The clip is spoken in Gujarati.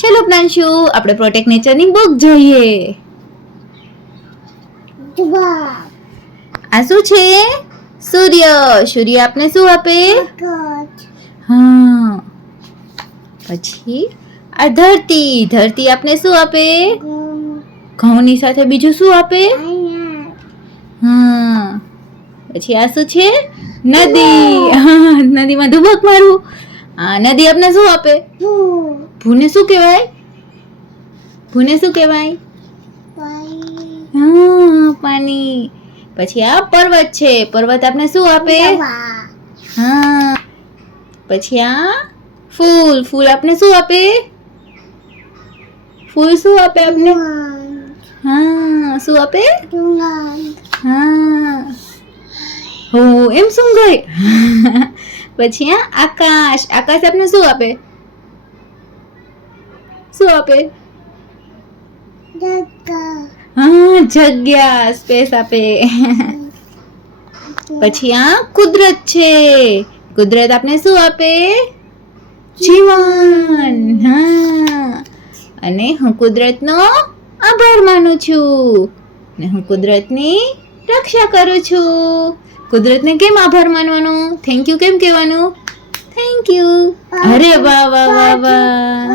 ચલો પ્રાંશુ, આપણે પ્રોટેક્ટ નેચરની બુક જોઈએ. આ શું છે? સૂર્ય. સૂર્ય આપને શું આપે? હા. પછી આ ધરતી. ધરતી આપને શું આપે? ઘઉંની સાથે બીજું શું આપે? હા. પછી આ શું છે? નદી. નદીમાં ધુબક મારવું. આ નદી આપને શું આપે? ભૂને શું કહેવાય? ભૂને શું કહેવાય? હા, પાણી. પછી આ પર્વત છે. પર્વત આપને શું આપે? હા. પછી આ ફૂલ. ફૂલ આપને શું આપે? ફૂલ શું આપે આપને? હા, શું આપે? હા. હો, એમ શું ગઈ? પછી આ આકાશ. આકાશ આપને શું આપે? શું આપે? હા, જગ્યા, સ્પેસ આપે. પછી આ કુદરત છે. કુદરત આપને શું આપે? જીવન. હા. અને હું કુદરતનો આભાર માનું છું. ને હું કુદરતની રક્ષા કરું છું. કુદરતને કેમ આભાર માનવાનો? થેન્ક યુ કેમ કહેવાનું? Thank you. અરે વાહ વાહ વાહ વાહ.